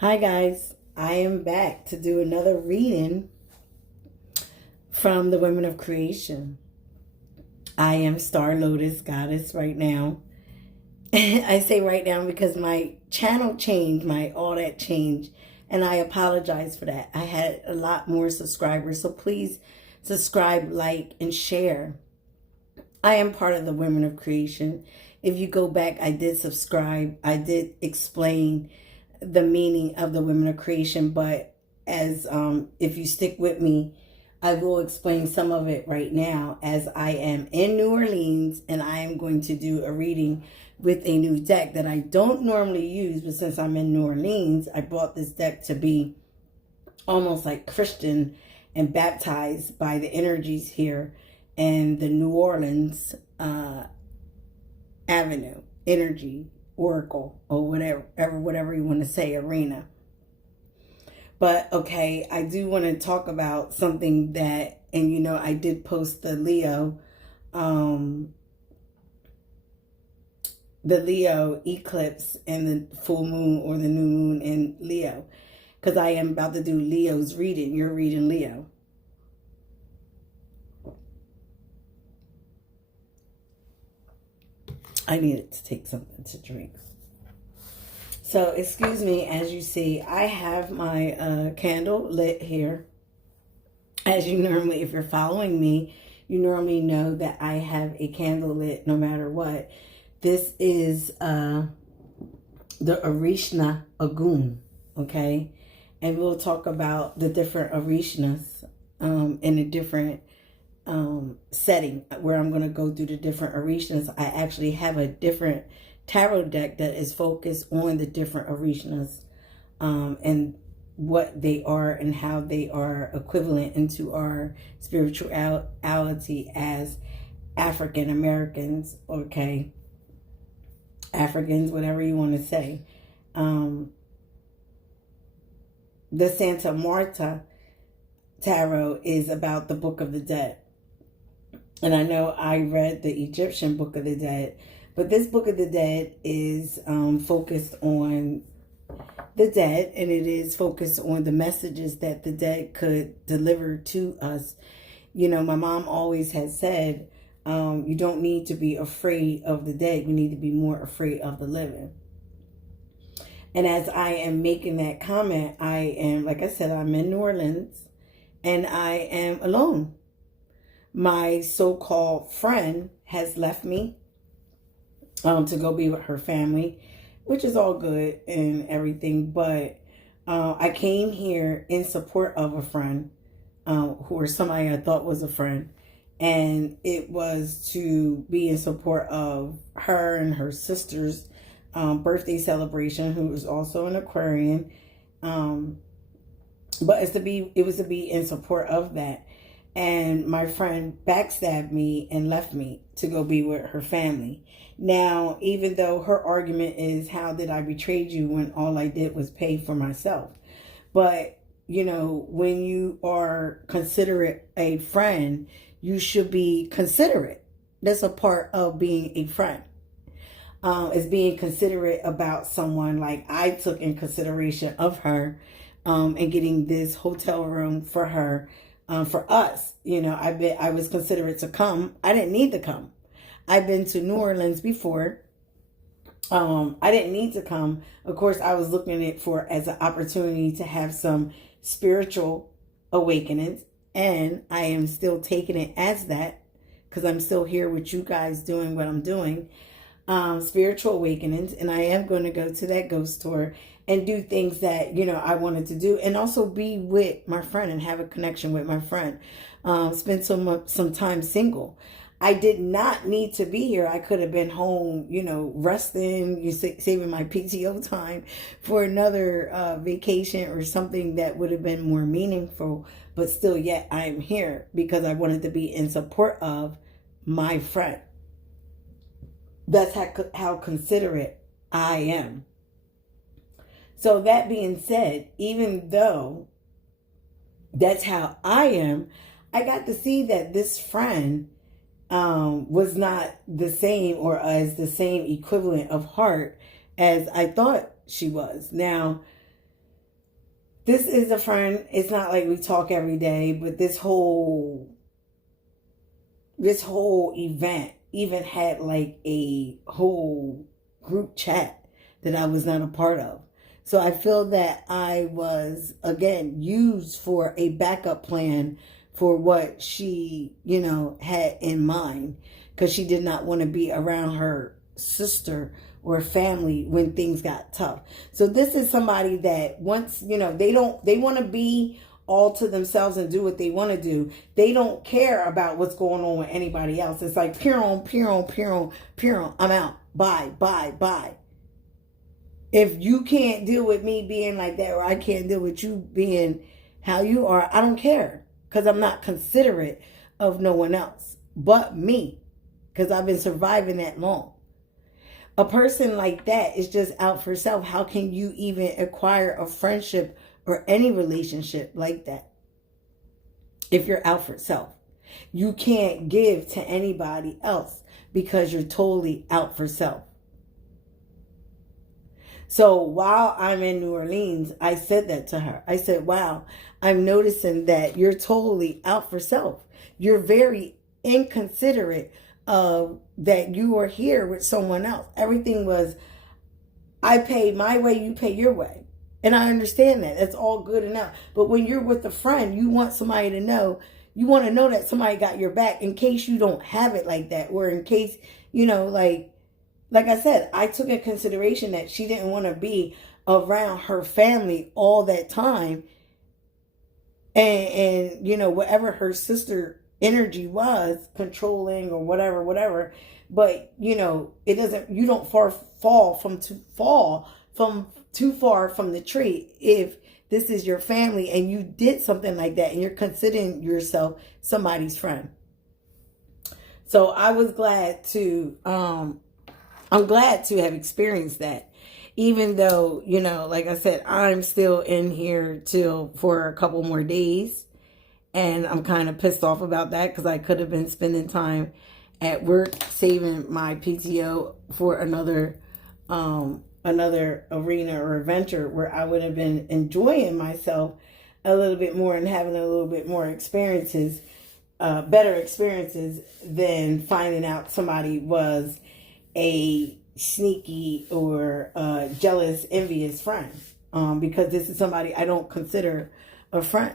Hi guys, I am back to do another reading from the Women of Creation. I am Star Lotus Goddess right now. I say right now because my channel changed, my all that changed, and I apologize for that. I had a lot more subscribers, so please subscribe, like, and share. I am part of the Women of Creation. If you go back, I did subscribe. I did explain the meaning of the Women of Creation, but as if you stick with me, I will explain some of it right now, as I am in New Orleans and I am going to do a reading with a new deck that I don't normally use, but since I'm in New Orleans, I bought this deck to be almost like Christian and baptized by the energies here and the New Orleans Avenue energy oracle, or whatever you want to say, arena. But okay, I do want to talk about something that, and you know, I did post the Leo eclipse and the full moon or the new moon in Leo, because I am about to do Leo's reading. You're reading Leo. I needed to take something to drink. So, excuse me, as you see, I have my candle lit here. As you normally, if you're following me, you normally know that I have a candle lit no matter what. This is the Arishna Agun, okay? And we'll talk about the different Arishnas in a different setting where I'm going to go through the different Orishnas. I actually have a different tarot deck that is focused on the different Orishnas and what they are and how they are equivalent into our spirituality as African Americans, okay? Africans, whatever you want to say. The Santa Muertea tarot is about the Book of the Dead. And I know I read the Egyptian Book of the Dead, but this Book of the Dead is focused on the dead, and it is focused on the messages that the dead could deliver to us. You know, my mom always has said, you don't need to be afraid of the dead. You need to be more afraid of the living. And as I am making that comment, I am, like I said, I'm in New Orleans, and I am alone. My so-called friend has left me to go be with her family, which is all good and everything. But I came here in support of a friend or somebody I thought was a friend. And it was to be in support of her and her sister's birthday celebration, who was also an Aquarian. But it was to be in support of that. And my friend backstabbed me and left me to go be with her family. Now, even though her argument is, how did I betray you when all I did was pay for myself? But, you know, when you are considerate a friend, you should be considerate. That's a part of being a friend. Is being considerate about someone. Like I took in consideration of her and getting this hotel room for her. For us, you know, I was considerate to come. I didn't need to come. I've been to New Orleans before. I didn't need to come. Of course, I was looking at it for as an opportunity to have some spiritual awakenings. And I am still taking it as that, because I'm still here with you guys doing what I'm doing. Spiritual awakenings. And I am going to go to that ghost tour and do things that, you know, I wanted to do, and also be with my friend and have a connection with my friend. Spend some time single. I did not need to be here. I could have been home, you know, resting, saving my PTO time for another vacation or something that would have been more meaningful. But still, yet I'm here because I wanted to be in support of my friend. That's how considerate I am. So that being said, even though that's how I am, I got to see that this friend was not the same, or as the same equivalent of heart as I thought she was. Now, this is a friend. It's not like we talk every day, but this whole event even had like a whole group chat that I was not a part of. So I feel that I was, again, used for a backup plan for what she, had in mind, because she did not want to be around her sister or family when things got tough. So this is somebody that once, they want to be all to themselves and do what they want to do. They don't care about what's going on with anybody else. It's like, Piron, I'm out. Bye. If you can't deal with me being like that, or I can't deal with you being how you are, I don't care, because I'm not considerate of no one else but me, because I've been surviving that long. A person like that is just out for self. How can you even acquire a friendship or any relationship like that if you're out for self? You can't give to anybody else because you're totally out for self. So while I'm in New Orleans, I said that to her. I said, wow, I'm noticing that you're totally out for self. You're very inconsiderate of that you are here with someone else. Everything was, I pay my way, you pay your way. And I understand that. That's all good enough. But when you're with a friend, you want somebody to know, you want to know that somebody got your back in case you don't have it like that. Or in case, like I said, I took in consideration that she didn't want to be around her family all that time. And whatever her sister energy was, controlling or whatever. But, it doesn't, you don't fall from too far from the tree if this is your family and you did something like that and you're considering yourself somebody's friend. So I was glad to, I'm glad to have experienced that, even though, like I said, I'm still in here for a couple more days, and I'm kind of pissed off about that because I could have been spending time at work saving my PTO for another arena or adventure where I would have been enjoying myself a little bit more and having a little bit more experiences, better experiences than finding out somebody was a sneaky or jealous, envious friend, because this is somebody I don't consider a friend.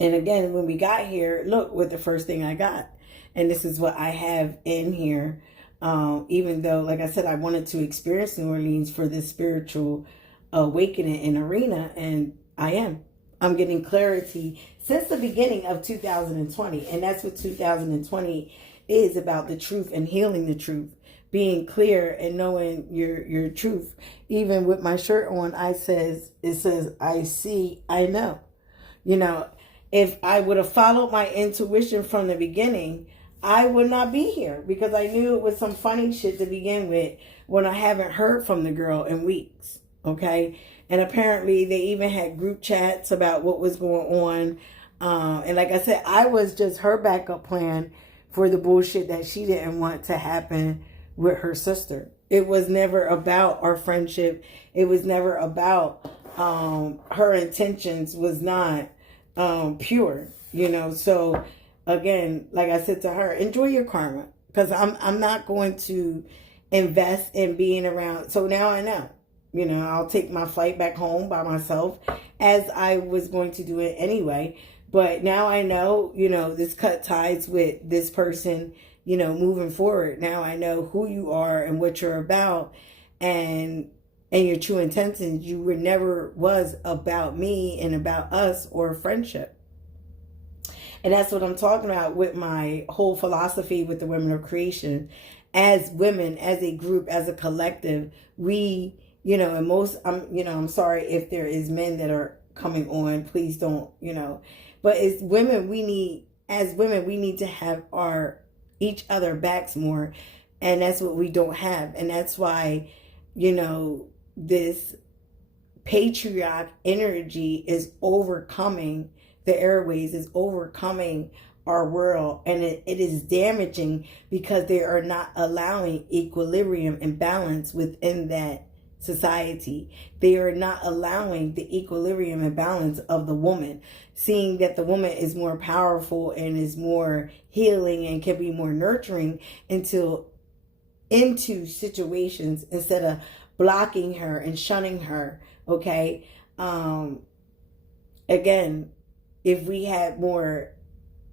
And again, when we got here, look what the first thing I got. And this is what I have in here. Even though, like I said, I wanted to experience New Orleans for this spiritual awakening and arena. And I am. I'm getting clarity since the beginning of 2020. And that's what 2020 is about, the truth and healing the truth. Being clear and knowing your truth. Even with my shirt on, it says, I see, I know. If I would have followed my intuition from the beginning, I would not be here, because I knew it was some funny shit to begin with when I haven't heard from the girl in weeks. Okay. And apparently they even had group chats about what was going on. And like I said, I was just her backup plan for the bullshit that she didn't want to happen with her sister. It was never about our friendship. It was never about, her intentions was not pure, So again, like I said to her, enjoy your karma, because I'm not going to invest in being around. So now I know, I'll take my flight back home by myself, as I was going to do it anyway. But now I know, this cut ties with this person, moving forward. Now I know who you are and what you're about, and your true intentions. You were never was about me and about us or friendship. And that's what I'm talking about with my whole philosophy with the Women of Creation. As women, as a group, as a collective, we, and most, I'm sorry if there is men that are coming on, please don't, but as women, we need to have each other backs more. And that's what we don't have. And that's why, this patriarch energy is overcoming the airways, is overcoming our world, and it is damaging because they are not allowing equilibrium and balance within that society. They are not allowing the equilibrium and balance of the woman, seeing that the woman is more powerful and is more healing and can be more nurturing into situations instead of blocking her and shunning her. Okay. Again, if we had more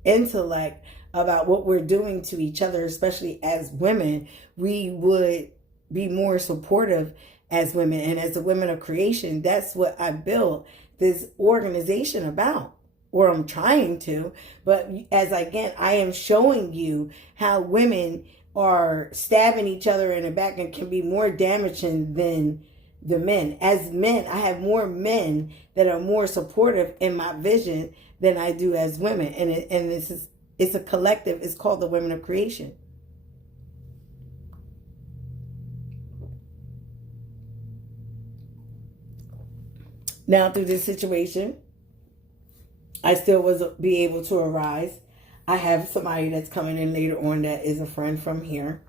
intellect about what we're doing to each other, especially as women, we would be more supportive as women. And as the women of creation, that's what I built this organization about, or I'm trying to. But I am showing you how women are stabbing each other in the back and can be more damaging than the men. As men, I have more men that are more supportive in my vision than I do as women. And it's a collective. It's called the Women of Creation. Now, through this situation, I still was be able to arise. I have somebody that's coming in later on that is a friend from here.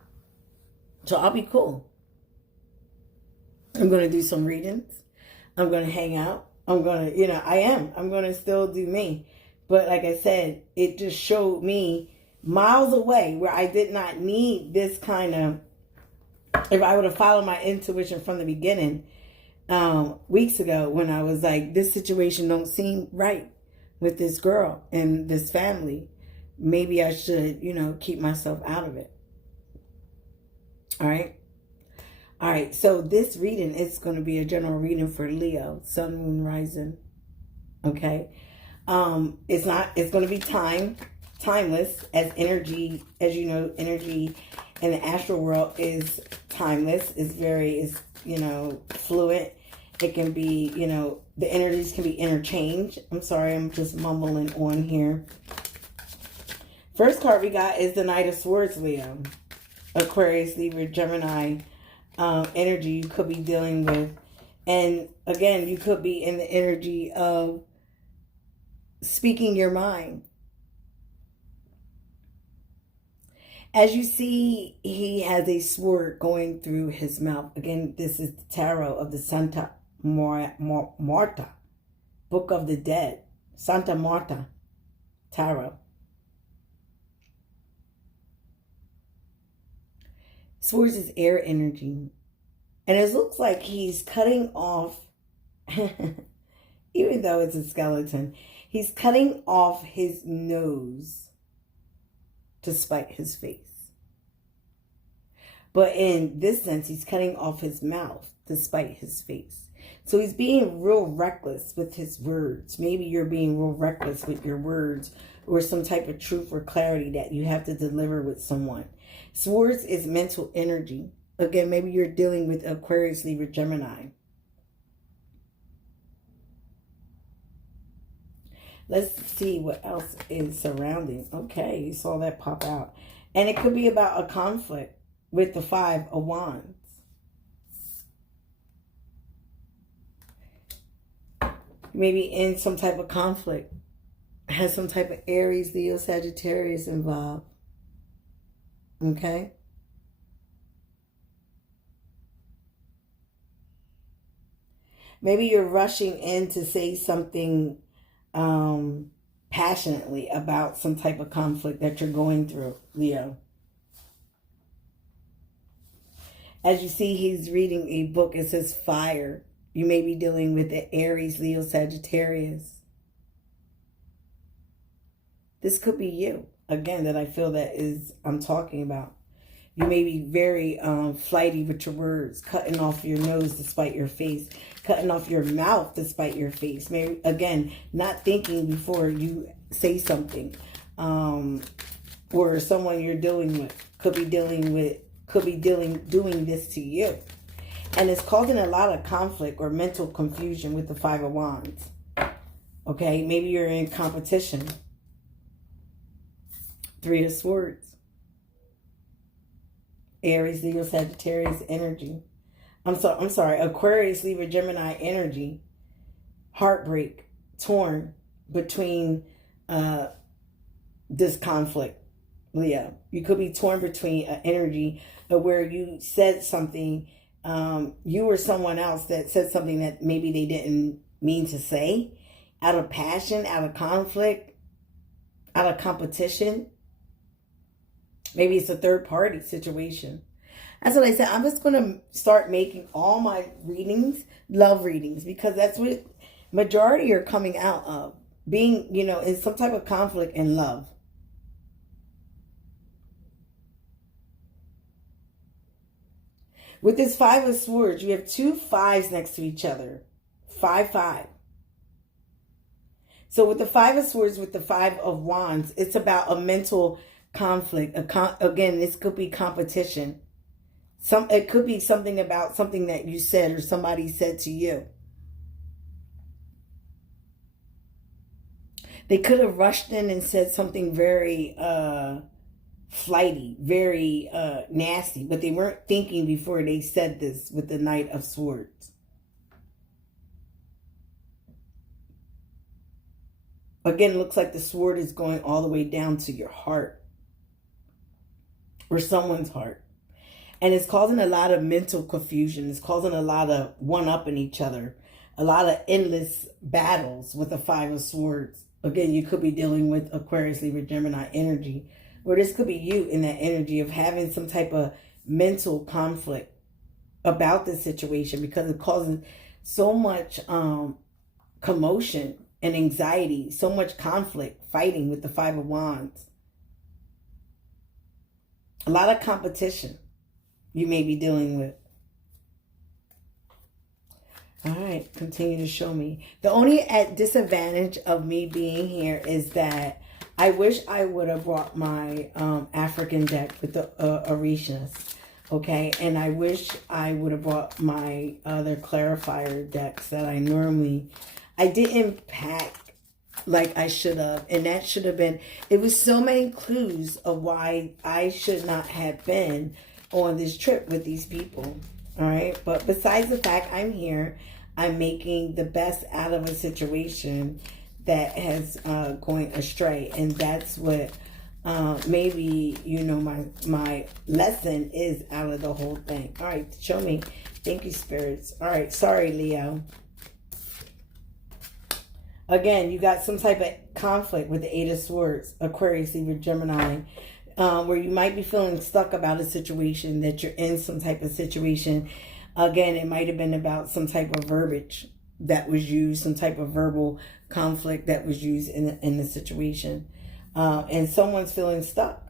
So I'll be cool. I'm going to do some readings. I'm going to hang out. I'm going to, I'm going to still do me. But like I said, it just showed me miles away where I did not need this kind of, if I would have followed my intuition from the beginning, weeks ago when I was like, this situation don't seem right with this girl and this family. Maybe I should, keep myself out of it. All right. All right. So this reading is going to be a general reading for Leo, Sun, Moon, Rising. Okay. It's going to be timeless, as energy, as you know, energy in the astral world is timeless. It's very, fluid. It can be, the energies can be interchanged. I'm sorry, I'm just mumbling on here. First card we got is the Knight of Swords, Leo. Aquarius, Libra, Gemini energy you could be dealing with. And again, you could be in the energy of speaking your mind. As you see, he has a sword going through his mouth. Again, this is the tarot of the Santa Muertea, Book of the Dead. Santa Muertea tarot. Swords is air energy. And it looks like he's cutting off, even though it's a skeleton, he's cutting off his nose to spite his face. But in this sense, he's cutting off his mouth to spite his face. So he's being real reckless with his words. Maybe you're being real reckless with your words, or some type of truth or clarity that you have to deliver with someone. Swords is mental energy. Again, maybe you're dealing with Aquarius, Libra, Gemini. Let's see what else is surrounding. Okay, you saw that pop out. And it could be about a conflict with the Five of Wands. Maybe in some type of conflict. Has some type of Aries, Leo, Sagittarius involved. Okay? Maybe you're rushing in to say something passionately about some type of conflict that you're going through, Leo. As you see, he's reading a book. It says fire. You may be dealing with the Aries, Leo, Sagittarius. This could be you. Again, that I feel that is I'm talking about. You may be very flighty with your words, cutting off your nose to spite your face, cutting off your mouth to spite your face. Maybe, again, not thinking before you say something. Or someone you're dealing with could be doing this to you. And it's causing a lot of conflict or mental confusion with the Five of Wands. Okay, maybe you're in competition. Three of Swords. Aries, Leo, Sagittarius energy. I'm sorry. Aquarius, Libra, Gemini energy. Heartbreak. Torn between this conflict, Leo. You could be torn between an energy of where you said something you or someone else that said something that maybe they didn't mean to say, out of passion, out of conflict, out of competition. Maybe it's a third party situation. That's what I said. I'm just going to start making all my readings love readings, because that's what majority are coming out of. Being, in some type of conflict and love. With this Five of Swords, you have two fives next to each other. 5, 5. So with the Five of Swords, with the Five of Wands, it's about a mental conflict. Again, this could be competition. It could be something about something that you said or somebody said to you. They could have rushed in and said something very flighty, very nasty, but they weren't thinking before they said this with the Knight of Swords. Again, it looks like the sword is going all the way down to your heart or someone's heart. And it's causing a lot of mental confusion. It's causing a lot of one-upping each other. A lot of endless battles with the Five of Swords. Again, you could be dealing with Aquarius, Libra, Gemini energy. Or this could be you in that energy of having some type of mental conflict about this situation, because it causes so much commotion and anxiety, so much conflict, fighting with the Five of Wands. A lot of competition you may be dealing with. All right, continue to show me. The only disadvantage of me being here is that I wish I would have brought my African deck with the Orishas, okay? And I wish I would have brought my other clarifier decks that I normally... I didn't pack like I should have, and that should have been... It was so many clues of why I should not have been on this trip with these people, all right? But besides the fact I'm here, I'm making the best out of a situation that has going astray. And that's what maybe, my lesson is out of the whole thing. All right, show me. Thank you, spirits. All right, sorry, Leo. Again, you got some type of conflict with the Eight of Swords, Aquarius, Libra, Gemini, where you might be feeling stuck about a situation, that you're in some type of situation. Again, it might have been about some type of verbiage that was used, some type of verbal conflict that was used in the situation. And someone's feeling stuck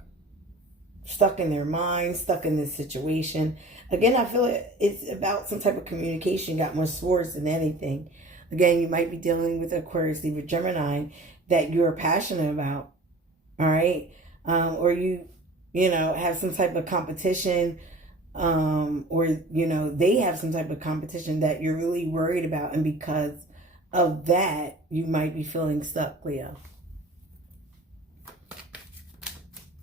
in their mind, stuck in this situation. Again, I feel it's about some type of communication. Got more swords than anything. Again, you might be dealing with Aquarius, Libra, Gemini that you're passionate about. All right. Or you have some type of competition, or, they have some type of competition that you're really worried about. And because of that, you might be feeling stuck, Leo.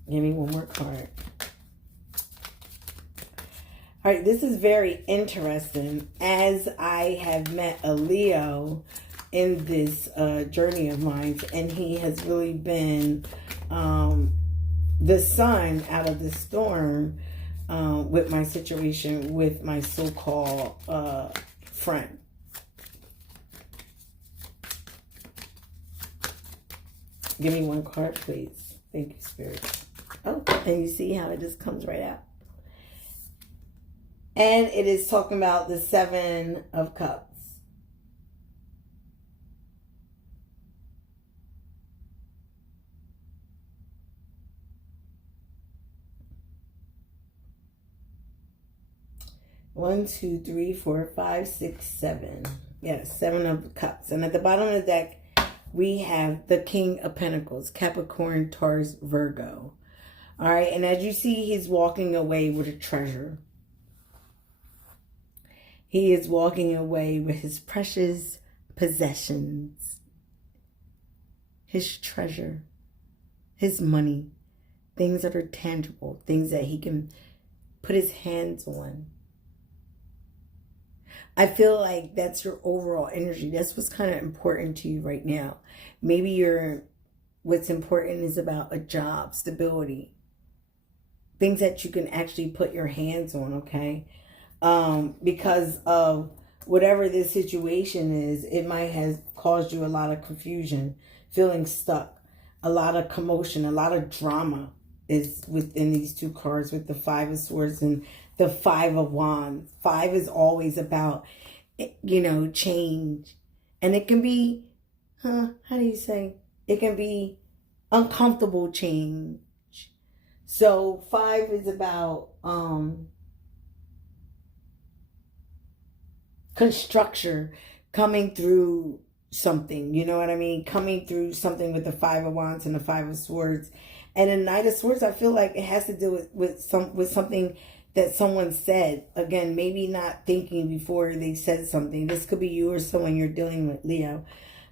Give me one more card. All right, this is very interesting, as I have met a Leo in this journey of mine, and he has really been the sun out of the storm with my situation with my so-called friend. Give me one card, please. Thank you, Spirit. Oh, and you see how it just comes right out. And it is talking about the Seven of Cups. One, two, three, four, five, six, seven. Yes, Seven of Cups. And at the bottom of the deck, we have the King of Pentacles, Capricorn, Taurus, Virgo. All right, and as you see, he's walking away with a treasure. He is walking away with his precious possessions, his treasure, his money, things that are tangible, things that he can put his hands on. I feel like that's your overall energy. That's what's kind of important to you right now. Maybe what's important is about a job, stability, things that you can actually put your hands on, okay? because of whatever this situation is. It might have caused you a lot of confusion, feeling stuck, a lot of commotion, a lot of drama is within these two cards with the Five of Swords and the Five of Wands. Five is always about, change. And it can be, how do you say? It can be uncomfortable change. So 5 is about construction, coming through something, you know what I mean? Coming through something with the Five of Wands and the Five of Swords. And the Knight of Swords, I feel like it has to do with something that someone said. Again, maybe not thinking before they said something. This could be you or someone you're dealing with, Leo.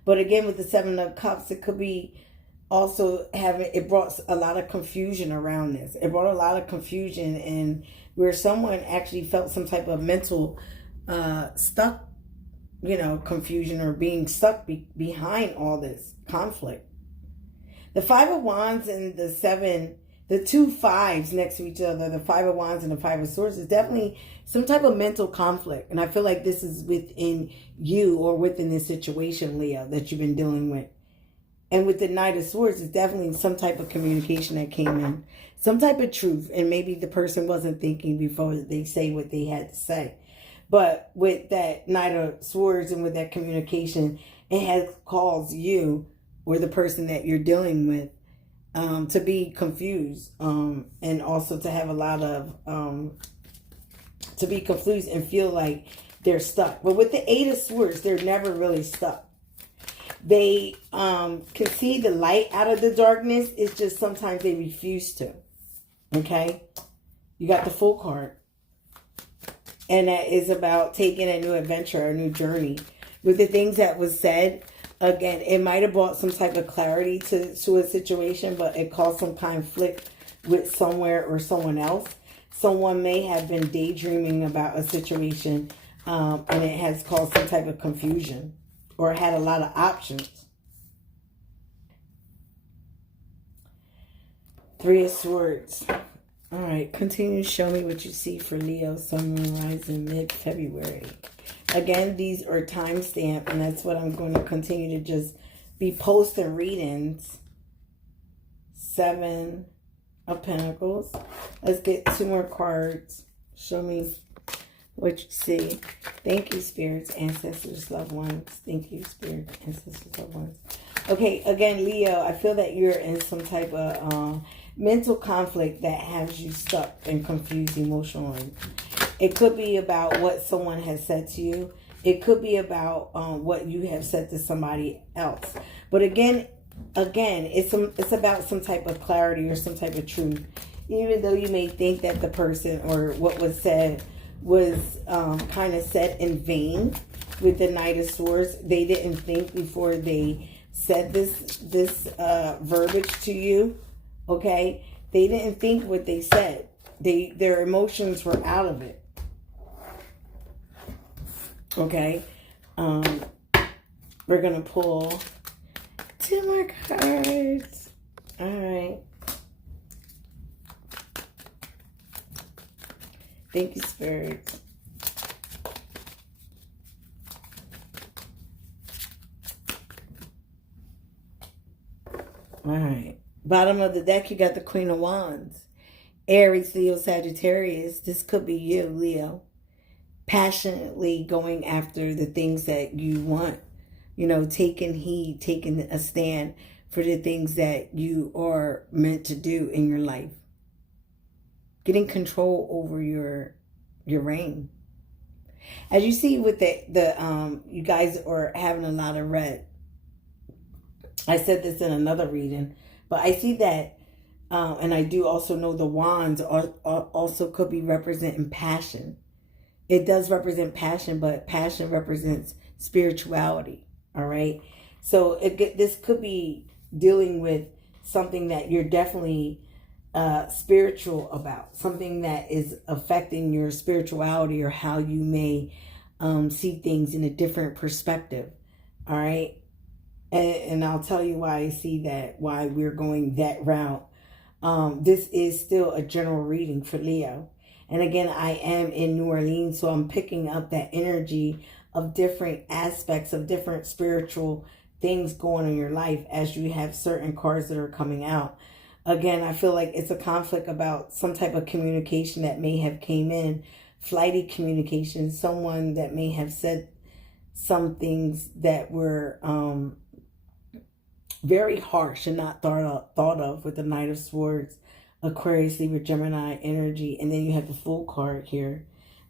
But again, with the Seven of Cups, it could be also it brought a lot of confusion around this. It brought a lot of confusion, and where someone actually felt some type of mental stuck, confusion, or being stuck behind all this conflict. The Five of Wands and the Seven, the two fives next to each other, the Five of Wands and the Five of Swords, is definitely some type of mental conflict. And I feel like this is within you or within this situation, Leo, that you've been dealing with. And with the Knight of Swords, it's definitely some type of communication that came in. Some type of truth. And maybe the person wasn't thinking before they say what they had to say. But with that Knight of Swords and with that communication, it has caused you or the person that you're dealing with to be confused. And also to have a lot of, to be confused and feel like they're stuck. But with the Eight of Swords, they're never really stuck. They can see the light out of the darkness. It's just sometimes they refuse to. Okay? You got the Fool card. And that is about taking a new adventure, a new journey. With the things that was said, again, it might have brought some type of clarity to a situation, but it caused some conflict with somewhere or someone else. Someone may have been daydreaming about a situation, and it has caused some type of confusion or had a lot of options. Three of Swords. All right, continue to show me what you see for Leo, Sun, Moon, Rising, mid-February. Again, these are timestamped, and that's what I'm going to continue to just be posting readings. Seven of Pentacles. Let's get 2 more cards. Show me what you see. Thank you, spirits, ancestors, loved ones. Thank you, spirits, ancestors, loved ones. Okay, again, Leo, I feel that you're in some type of mental conflict that has you stuck and confused emotionally. It could be about what someone has said to you. It could be about what you have said to somebody else. But again, it's about some type of clarity or some type of truth. Even though you may think that the person or what was said was kind of said in vain with the Knight of Swords. They didn't think before they said this verbiage to you. Okay? They didn't think what they said. Their emotions were out of it. Okay? We're going to pull 2 more cards. All right. Thank you, Spirit. All right. Bottom of the deck, you got the Queen of Wands. Aries, Leo, Sagittarius. This could be you, Leo. Passionately going after the things that you want. You know, taking heed, taking a stand for the things that you are meant to do in your life. Getting control over your reign. As you see with you guys are having a lot of red. I said this in another reading, but I see that, and I do also know the wands also could be representing passion. It does represent passion, but passion represents spirituality. All right. So this could be dealing with something that you're definitely spiritual about, something that is affecting your spirituality or how you may see things in a different perspective. All right. And I'll tell you why I see that, why we're going that route. This is still a general reading for Leo. And again, I am in New Orleans, so I'm picking up that energy of different aspects of different spiritual things going on in your life as you have certain cards that are coming out. Again, I feel like it's a conflict about some type of communication that may have came in, flighty communication, someone that may have said some things that were very harsh and not thought of with the Knight of Swords, Aquarius, Libra, Gemini energy. And then you have the Fool card here.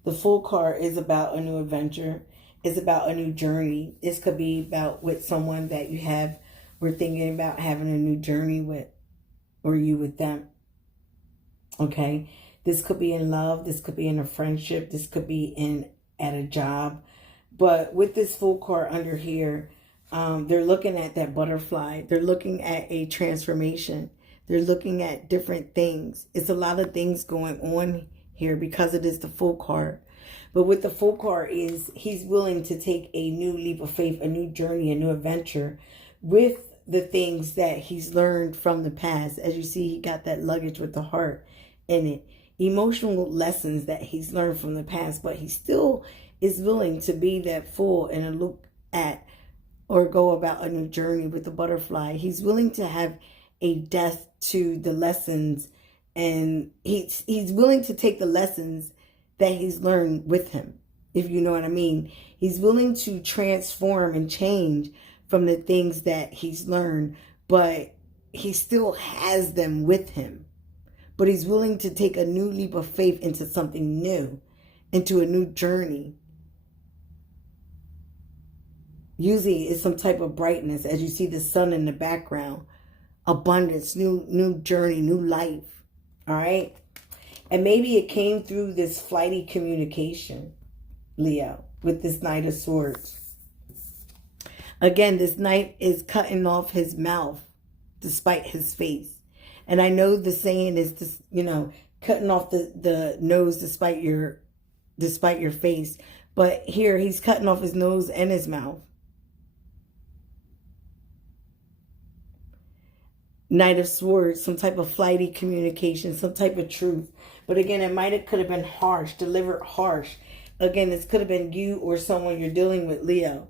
The Fool card is about a new adventure. It's about a new journey. This could be about with someone that you have, we're thinking about having a new journey with, or you with them. Okay. This could be in love. This could be in a friendship. This could be in at a job. But with this Fool card under here, they're looking at that butterfly. They're looking at a transformation. They're looking at different things. It's a lot of things going on here because it is the Fool card. But with the Fool card is he's willing to take a new leap of faith, a new journey, a new adventure with the things that he's learned from the past. As you see, he got that luggage with the heart in it. Emotional lessons that he's learned from the past, but he still is willing to be that fool and look at or go about a new journey with the butterfly. He's willing to have a death to the lessons, and he's willing to take the lessons that he's learned with him, if you know what I mean. He's willing to transform and change from the things that he's learned, but he still has them with him. But he's willing to take a new leap of faith into something new, into a new journey. Usually it's some type of brightness, as you see the sun in the background. Abundance, new journey, new life. All right? And maybe it came through this flighty communication, Leo, with this Knight of Swords. Again, this Knight is cutting off his mouth despite his face. And I know the saying is, this, you know, cutting off the nose despite your face. But here he's cutting off his nose and his mouth. Knight of Swords, some type of flighty communication, some type of truth. But again, could have been harsh, delivered harsh. Again, this could have been you or someone you're dealing with, Leo.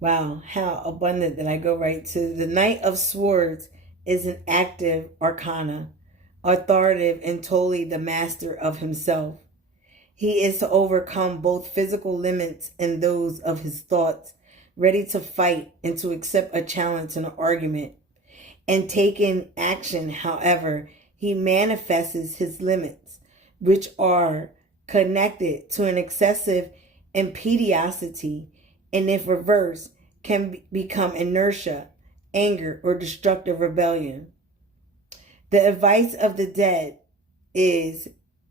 Wow, how abundant that I go right to. The Knight of Swords is an active arcana, authoritative and totally the master of himself. He is to overcome both physical limits and those of his thoughts, ready to fight and to accept a challenge and an argument. And taking action, however, he manifests his limits, which are connected to an excessive impetuosity, and if reversed, can become inertia, anger, or destructive rebellion. The advice of the dead is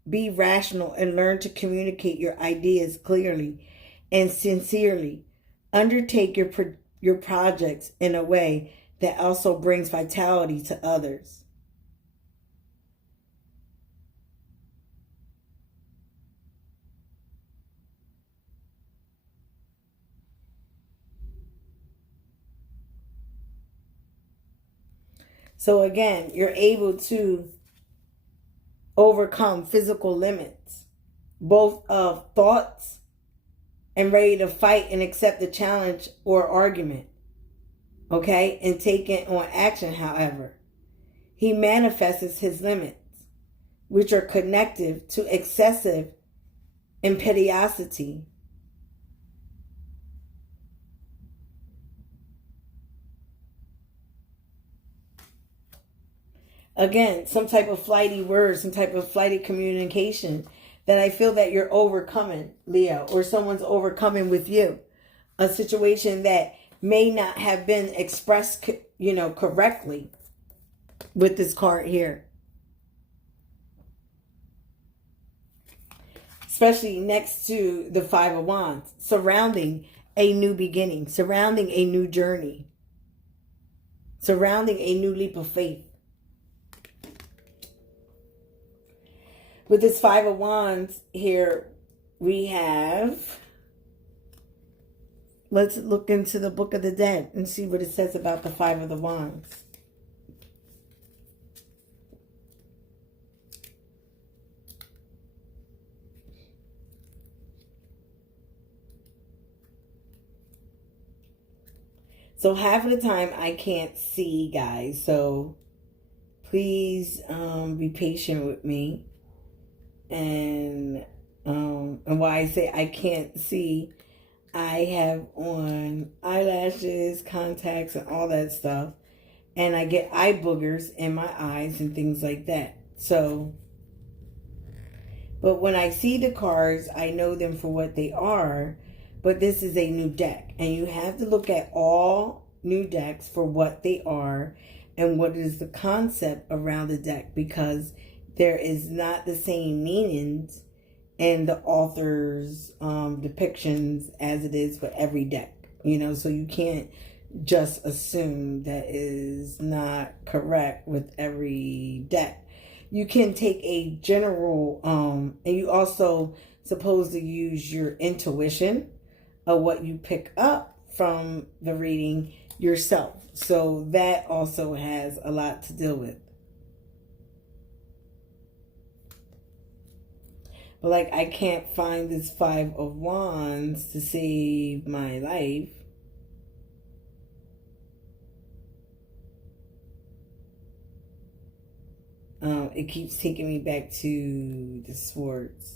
be rational and learn to communicate your ideas clearly and sincerely. Undertake your projects in a way that also brings vitality to others. So again, you're able to overcome physical limits, both of thoughts and ready to fight and accept the challenge or argument. Okay? And taking on action, however. He manifests his limits, which are connected to excessive impetuosity. Again, some type of flighty words, some type of flighty communication that I feel that you're overcoming, Leo, or someone's overcoming with you. A situation that may not have been expressed, correctly with this card here. Especially next to the Five of Wands, surrounding a new beginning, surrounding a new journey, surrounding a new leap of faith. With this Five of Wands here, we have Let's look into the Book of the Dead and see what it says about the Five of the Wands. So half of the time I can't see, guys. So please be patient with me. And why I say I can't see, I have on eyelashes, contacts, and all that stuff. And I get eye boogers in my eyes and things like that. So, but when I see the cards, I know them for what they are. But this is a new deck. And you have to look at all new decks for what they are and what is the concept around the deck. Because there is not the same meanings in the author's depictions as it is for every deck. You know, so you can't just assume that is not correct with every deck. You can take a general, and you also supposed to use your intuition of what you pick up from the reading yourself. So that also has a lot to deal with. But like, I can't find this Five of Wands to save my life. It keeps taking me back to the Swords.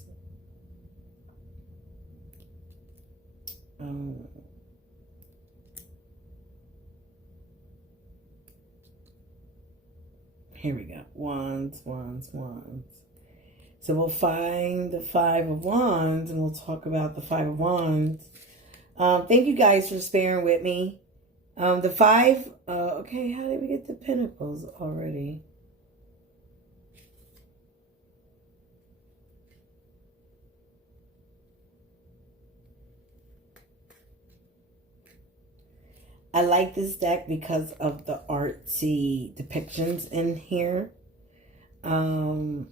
Here we go. Wands, wands, wands. So we'll find the Five of Wands and we'll talk about the Five of Wands. Thank you guys for sparing with me. The five, okay, how did we get the Pentacles already? I like this deck because of the artsy depictions in here. And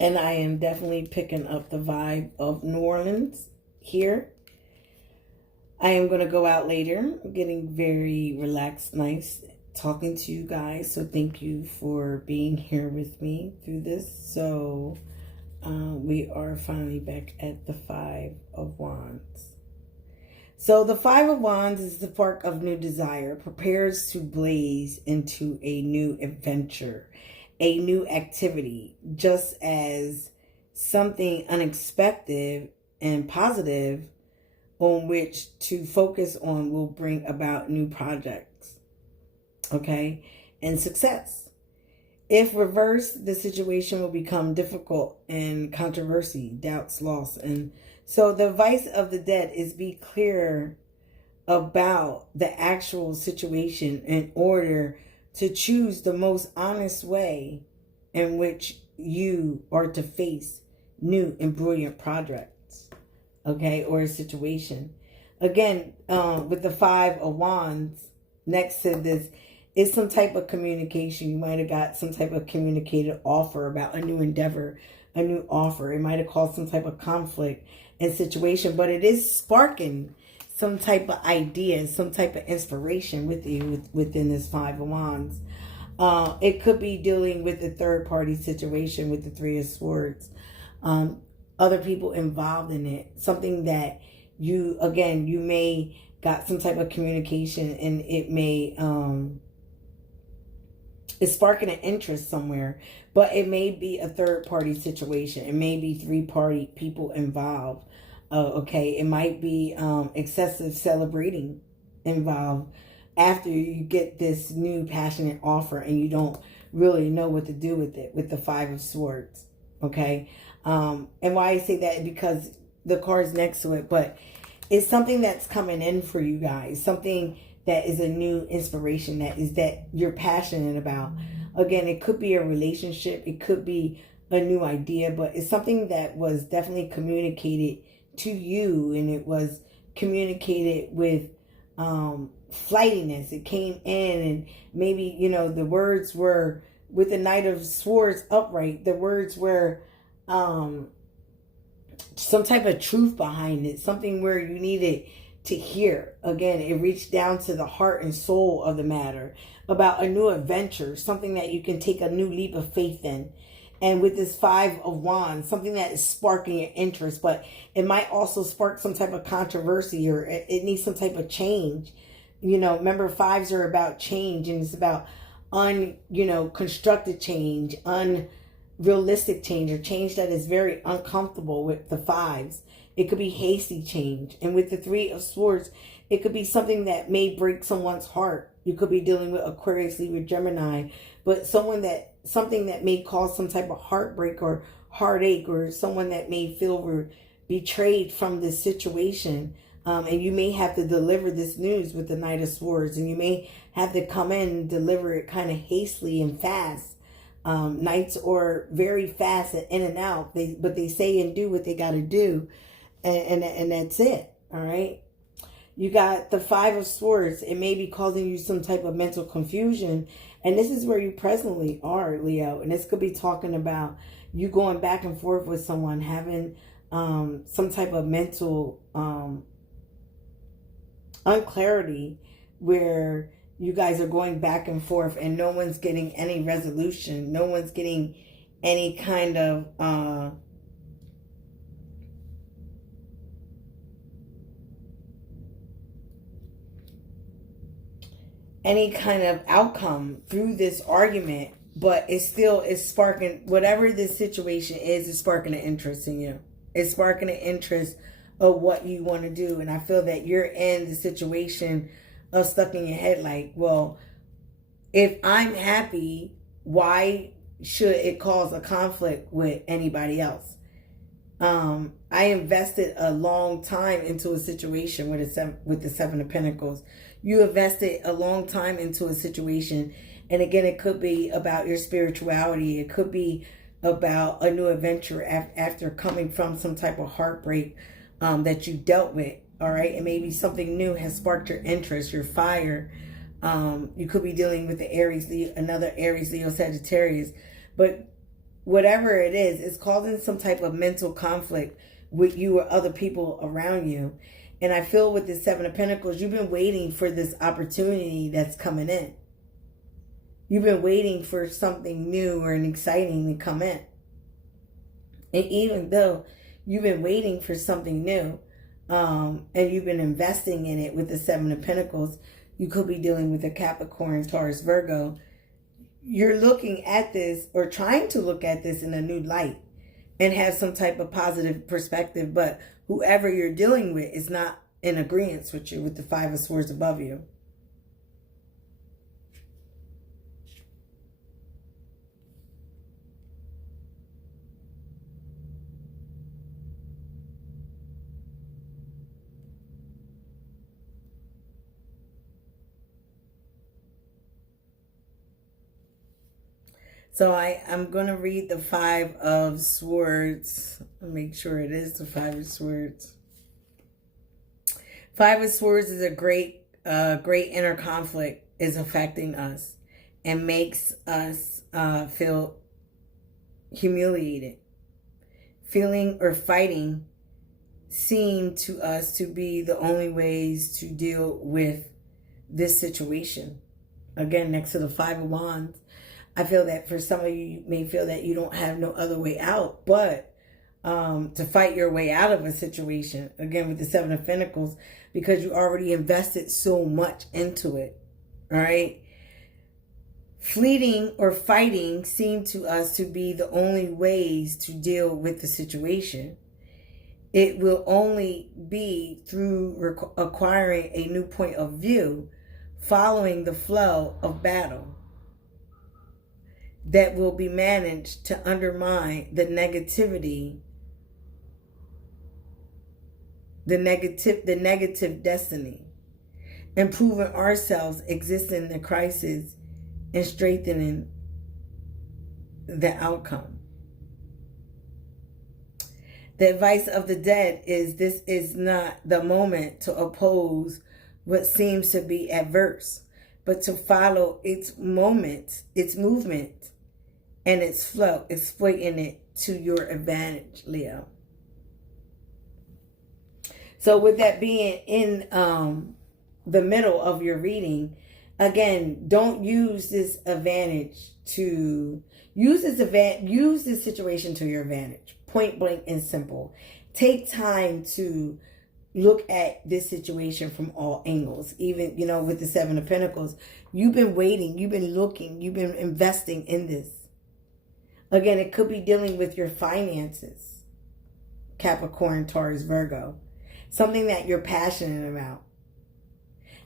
I am definitely picking up the vibe of New Orleans here. I am going to go out later. I'm getting very relaxed, nice talking to you guys. So thank you for being here with me through this. So we are finally back at the Five of Wands. So the Five of Wands is the spark of new desire, prepares to blaze into a new adventure, a new activity, just as something unexpected and positive on which to focus on will bring about new projects, okay, and success. If reversed, the situation will become difficult and controversy, doubts, loss. And so the advice of the dead is be clear about the actual situation in order to choose the most honest way in which you are to face new and brilliant projects, okay, or a situation. Again, with the Five of Wands next to this is some type of communication. You might have got some type of communicated offer about a new endeavor, a new offer. It might have caused some type of conflict and situation, but it is sparking some type of idea, some type of inspiration with you within this Five of Wands. It could be dealing with a third-party situation with the Three of Swords. Other people involved in it. Something that you may got some type of communication and it may... it's sparking an interest somewhere, but it may be a third-party situation. It may be three-party people involved. Okay, it might be excessive celebrating involved after you get this new passionate offer and you don't really know what to do with it with the Five of Swords. Okay, and why I say that because the card's next to it, but it's something that's coming in for you guys. Something that is a new inspiration that you're passionate about. Again, it could be a relationship. It could be a new idea, but it's something that was definitely communicated to you, and it was communicated with flightiness. It came in, and maybe, you know, the words were, with the Knight of Swords upright, the words were some type of truth behind it, something where you needed to hear. Again, it reached down to the heart and soul of the matter about a new adventure, something that you can take a new leap of faith in. And with this 5 of Wands, something that is sparking your interest, but it might also spark some type of controversy, or it needs some type of change. You know, remember, 5s are about change, and it's about constructed change, unrealistic change, or change that is very uncomfortable with the 5s. It could be hasty change. And with the 3 of Swords, it could be something that may break someone's heart. You could be dealing with Aquarius, Libra, Gemini, but something that may cause some type of heartbreak or heartache, or someone that may feel betrayed from this situation. And you may have to deliver this news with the Knight of Swords, and you may have to come in and deliver it kind of hastily and fast. Knights are very fast and in and out, but they say and do what they got to do, and that's it. All right. You got the 5 of Swords. It may be causing you some type of mental confusion. And this is where you presently are, Leo. And this could be talking about you going back and forth with someone, having some type of mental unclarity, where you guys are going back and forth and no one's getting any resolution. No one's getting any kind of outcome through this argument, but it's sparking, whatever this situation is, it's sparking an interest in you. It's sparking an interest of what you want to do. And I feel that you're in the situation of stuck in your head like, well, if I'm happy, why should it cause a conflict with anybody else? I invested a long time into a situation with the 7 of Pentacles. You invested a long time into a situation. And again, it could be about your spirituality. It could be about a new adventure after coming from some type of heartbreak that you dealt with. All right. And maybe something new has sparked your interest, your fire. You could be dealing with another Aries, Leo, Sagittarius. But whatever it is, it's causing some type of mental conflict with you or other people around you. And I feel with the 7 of Pentacles, you've been waiting for this opportunity that's coming in. You've been waiting for something new or exciting to come in. And even though you've been waiting for something new, and you've been investing in it with the 7 of Pentacles, you could be dealing with a Capricorn, Taurus, Virgo. You're looking at this, or trying to look at this, in a new light and have some type of positive perspective. But whoever you're dealing with is not in agreement with you, with the 5 of Swords above you. So I'm going to read the 5 of Swords. Make sure it is the 5 of Swords. 5 of Swords is a great inner conflict is affecting us and makes us feel humiliated. Feeling or fighting seem to us to be the only ways to deal with this situation. Again, next to the 5 of Wands. I feel that for some of you may feel that you don't have no other way out, but to fight your way out of a situation, again with the 7 of Pentacles, because you already invested so much into it, all right? Fleeting or fighting seem to us to be the only ways to deal with the situation. It will only be through acquiring a new point of view, following the flow of battle, that will be managed to undermine the negativity, the negative destiny, improving ourselves, existing in the crisis, and strengthening the outcome. The advice of the dead is this is not the moment to oppose what seems to be adverse, but to follow its moment, its movement, and its flow, exploiting it to your advantage, Leo. So with that being in the middle of your reading, again, don't use this advantage to use this situation to your advantage. Point blank and simple. Take time to look at this situation from all angles. Even, with the Seven of Pentacles, you've been waiting, you've been looking, you've been investing in this. Again, it could be dealing with your finances. Capricorn, Taurus, Virgo. Something that you're passionate about.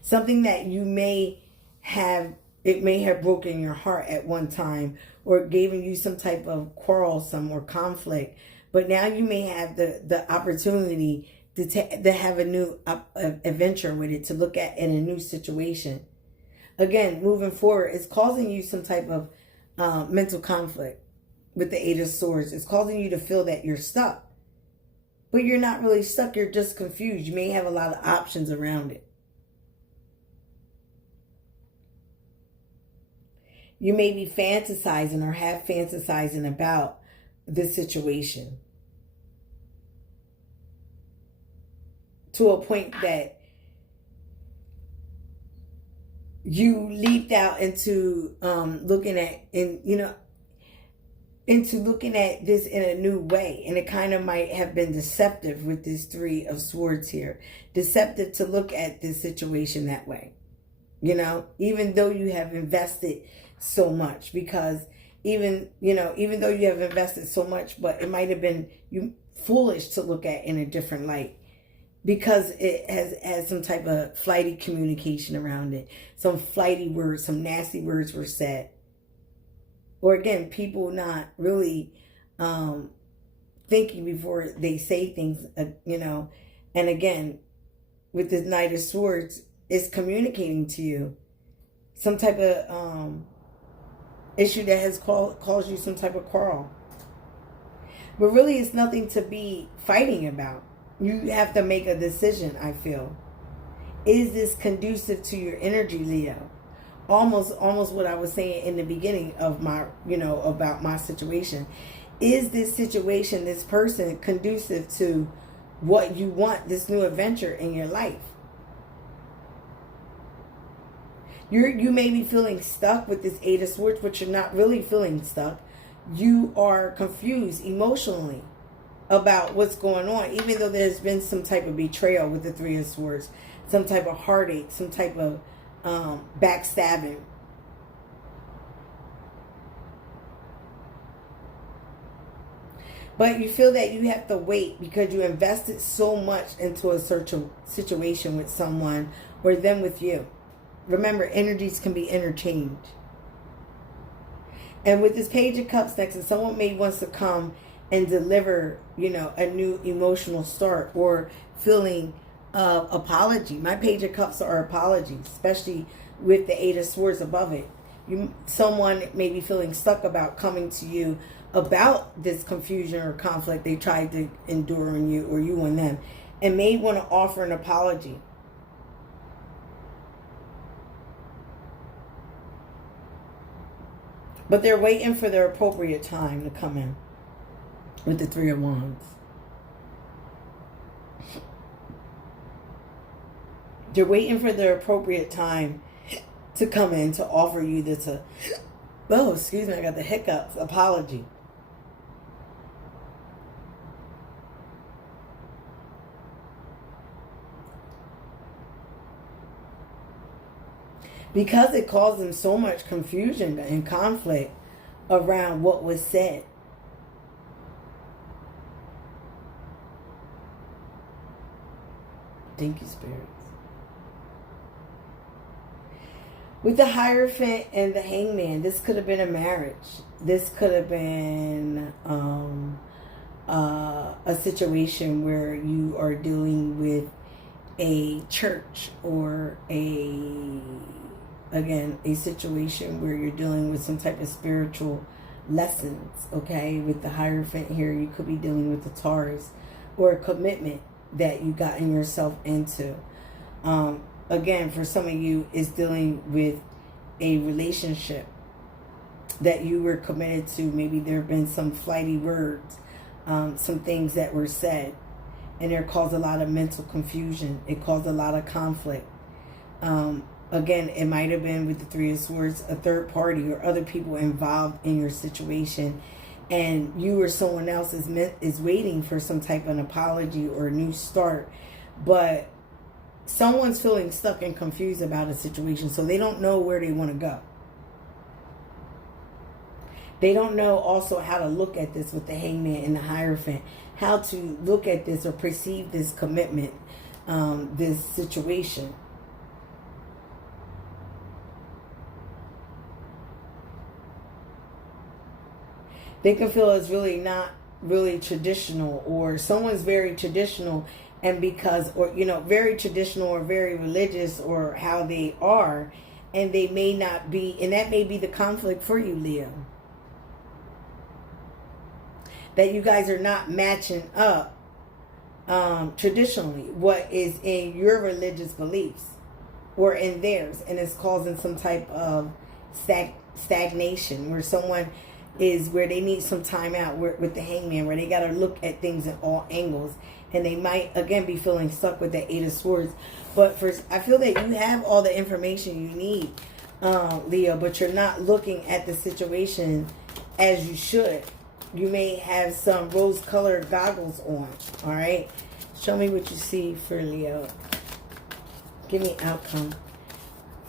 Something that you may have broken your heart at one time, or given you some type of quarrelsome or conflict. But now you may have the opportunity to have a new adventure with it, to look at in a new situation. Again, moving forward, it's causing you some type of mental conflict with the Eight of Swords. It's causing you to feel that you're stuck. But you're not really stuck. You're just confused. You may have a lot of options around it. You may be fantasizing or have fantasizing about this situation to a point that you leaped out into looking at this in a new way. And it kind of might have been deceptive with this Three of Swords here. Deceptive to look at this situation that way. Even though you have invested so much, because even though you have invested so much, but it might have been foolish to look at in a different light, because it has some type of flighty communication around it. Some flighty words, some nasty words were said. Or again, people not really thinking before they say things, And again, with the Knight of Swords, it's communicating to you some type of issue that has caused you some type of quarrel. But really, it's nothing to be fighting about. You have to make a decision, I feel. Is this conducive to your energy, Leo? Almost what I was saying in the beginning of my, about my situation. Is this situation, this person, conducive to what you want, this new adventure in your life? You may be feeling stuck with this Eight of Swords, but you're not really feeling stuck. You are confused emotionally about what's going on, even though there's been some type of betrayal with the Three of Swords, some type of heartache, some type of backstabbing. But you feel that you have to wait because you invested so much into a certain situation with someone, or them with you. Remember, energies can be interchanged. And with this Page of Cups next, and someone may wants to come and deliver, a new emotional start, or feeling apology. My Page of Cups are apologies, especially with the Eight of Swords above it. Someone may be feeling stuck about coming to you about this confusion or conflict they tried to endure on you, or you on them, and may want to offer an apology. But they're waiting for their appropriate time to come in with the Three of Wands. They're waiting for their appropriate time to come in to offer you this, I got the hiccups, apology. Because it caused them so much confusion and conflict around what was said. Thank you, spirits. With the Hierophant and the Hangman, this could have been a marriage. This could have been a situation where you are dealing with a church, or a situation where you're dealing with some type of spiritual lessons, okay? With the Hierophant here, you could be dealing with the Taurus, or a commitment that you gotten yourself into. Again, for some of you, is dealing with a relationship that you were committed to. Maybe there have been some flighty words, some things that were said, and it caused a lot of mental confusion. It caused a lot of conflict. Again, it might have been with the Three of Swords, a third party or other people involved in your situation, and you or someone else is waiting for some type of an apology or a new start, but someone's feeling stuck and confused about a situation, so they don't know where they want to go. They don't know also how to look at this with the Hangman and the Hierophant, how to look at this or perceive this commitment, this situation. They can feel it's really not really traditional, or someone's very traditional, and because, or very traditional or very religious, or how they are, and they may not be, and that may be the conflict for you, Leo. That you guys are not matching up traditionally what is in your religious beliefs or in theirs, and it's causing some type of stagnation, where someone is where they need some time out with the Hangman, where they got to look at things at all angles, and they might again be feeling stuck with the Eight of Swords. But I feel that you have all the information you need, Leo, but you're not looking at the situation as you should. You may have some rose-colored goggles on. All right, show me what you see for Leo. Give me outcome.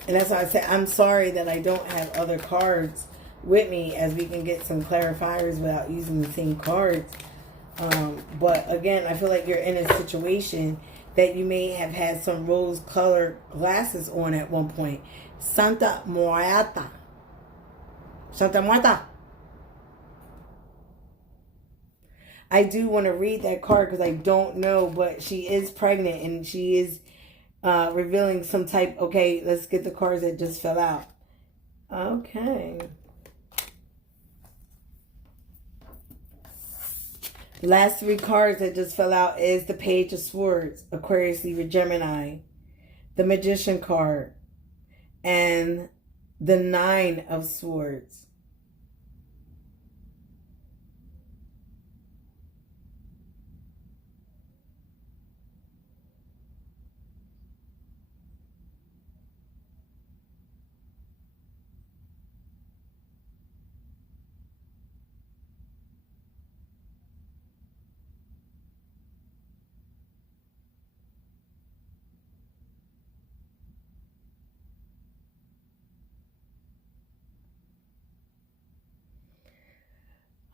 And that's why I said I'm sorry that I don't have other cards with me, as we can get some clarifiers without using the same cards. But again, I feel like you're in a situation that you may have had some rose-colored glasses on at one point. Santa Muertea. Santa Muertea. I do want to read that card because I don't know, but she is pregnant and she is revealing some type. Okay, let's get the cards that just fell out. Okay. Last three cards that just fell out is the Page of Swords, Aquarius, Libra, Gemini, the Magician card, and the Nine of Swords.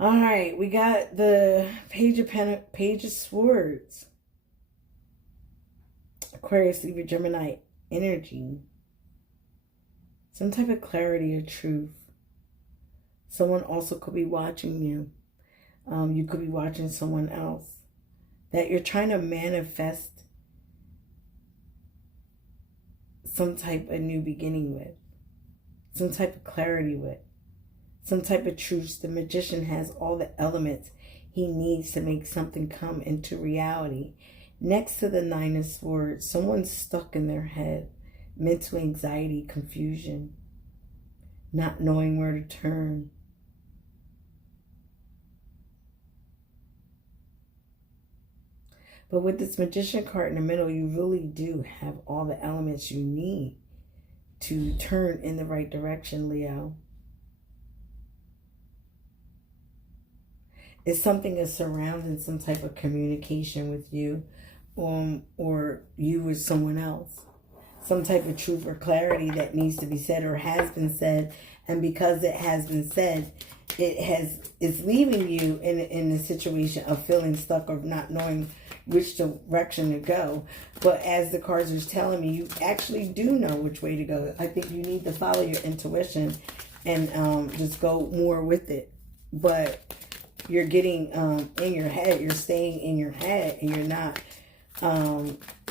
All right, we got the Page of Swords, Aquarius, Libra, Gemini energy. Some type of clarity or truth. Someone also could be watching you. You could be watching someone else that you're trying to manifest some type of new beginning with, some type of clarity with. Some type of truth. The Magician has all the elements he needs to make something come into reality. Next to the Nine of Swords, someone's stuck in their head. Mental anxiety, confusion, not knowing where to turn. But with this Magician card in the middle, you really do have all the elements you need to turn in the right direction, Leo. It's something that's surrounding some type of communication with you, or you with someone else. Some type of truth or clarity that needs to be said or has been said. And because it has been said, it's leaving you in a situation of feeling stuck or not knowing which direction to go. But as the cards are telling me, you actually do know which way to go. I think you need to follow your intuition and just go more with it. But you're getting in your head, you're staying in your head, and you're not,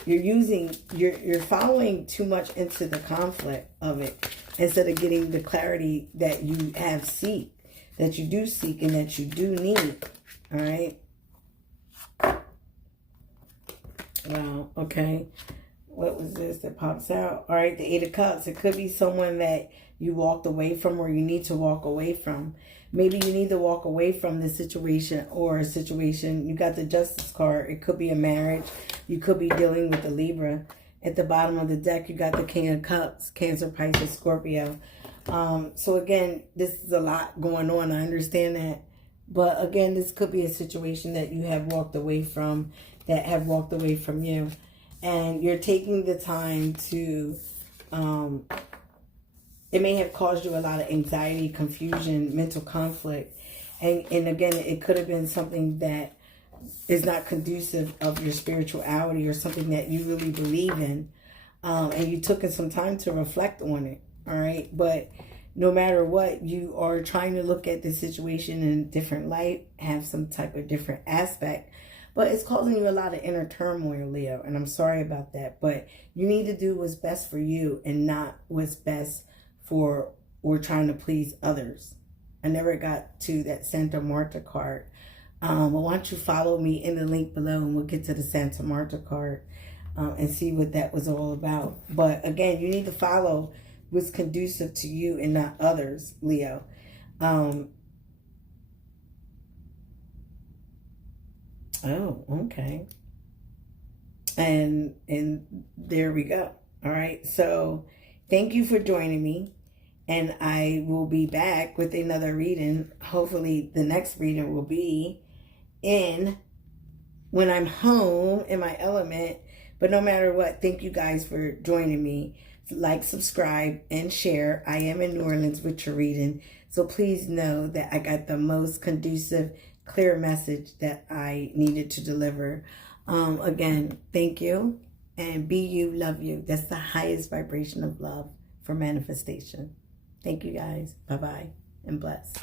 you're following too much into the conflict of it instead of getting the clarity that you that you do seek and that you do need. All right. Wow. Okay. what was this that pops out? All right, the Eight of Cups. It could be someone that you walked away from or you need to walk away from. Maybe you need to walk away from this situation or a situation. You got the Justice card. It could be a marriage. You could be dealing with the Libra. At the bottom of the deck, you got the King of Cups, Cancer, Pisces, Scorpio. So again, this is a lot going on. I understand that. But again, this could be a situation that you have walked away from, that have walked away from you. And you're taking the time to, it may have caused you a lot of anxiety, confusion, mental conflict. And again, it could have been something that is not conducive of your spirituality or something that you really believe in. And you took some time to reflect on it. All right. But no matter what, you are trying to look at the situation in a different light, have some type of different aspect. But it's causing you a lot of inner turmoil, Leo. And I'm sorry about that. But you need to do what's best for you and not what's best for or trying to please others. I never got to that Santa Muertea card. Well, why don't you follow me in the link below and we'll get to the Santa Muertea card and see what that was all about. But again, you need to follow what's conducive to you and not others, Leo. Oh, okay. And there we go. All right. So thank you for joining me. And I will be back with another reading. Hopefully the next reading will be when I'm home in my element. But no matter what, thank you guys for joining me. Like, subscribe, and share. I am in New Orleans with your reading. So please know that I got the most conducive, clear message that I needed to deliver. Again, thank you. And be you, love you. That's the highest vibration of love for manifestation. Thank you guys. Bye-bye and bless.